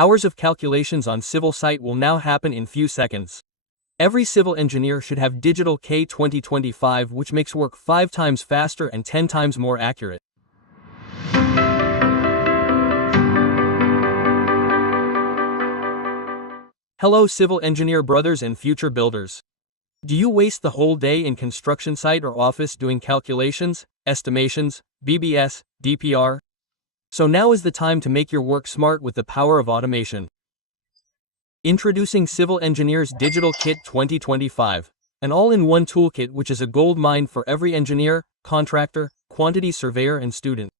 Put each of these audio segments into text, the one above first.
Hours of calculations on civil site will now happen in few seconds. Every civil engineer should have Digital 𝐜𝐭 2025, which makes work 5 times faster and 10 times more accurate. Hello civil engineer brothers and future builders. Do you waste the whole day in construction site or office doing calculations, estimations, BBS, DPR? So now is the time to make your work smart with the power of automation. Introducing Civil Engineers Digital 𝐜𝐭 2025, an all-in-one toolkit which is a gold mine for every engineer, contractor, quantity surveyor and student.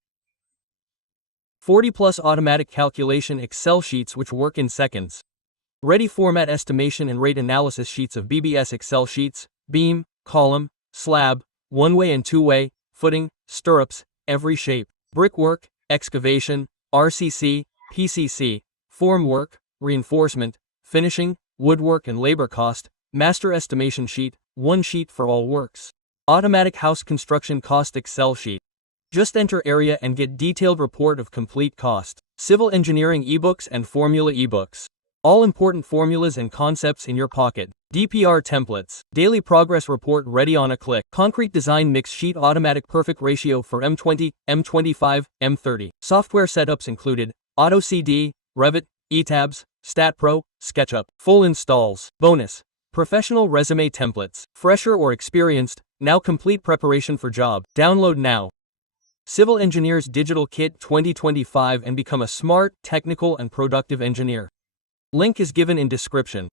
40+ automatic calculation Excel sheets which work in seconds. Ready format estimation and rate analysis sheets of BBS Excel sheets, beam, column, slab, one-way and two-way, footing, stirrups, every shape. Brickwork, excavation, RCC, PCC, formwork, reinforcement, finishing, woodwork and labor cost, master estimation sheet, one sheet for all works. Automatic house construction cost Excel sheet. Just enter area and get detailed report of complete cost. Civil engineering ebooks and formula ebooks. All important formulas and concepts in your pocket. DPR templates. Daily progress report ready on a click. Concrete design mix sheet automatic perfect ratio for M20, M25, M30. Software setups included AutoCAD, Revit, eTabs, StatPro, SketchUp. Full installs. Bonus. Professional resume templates. Fresher or experienced, now complete preparation for job. Download now. Civil Engineers Digital 𝐜𝐭 2025 and become a smart, technical and productive engineer. Link is given in description.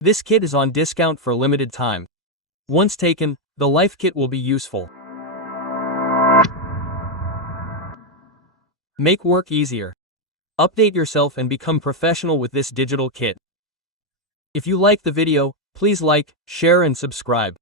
This kit is on discount for limited time. Once taken, the life kit will be useful. Make work easier. Update yourself and become professional with this digital kit. If you like the video, please like, share and subscribe.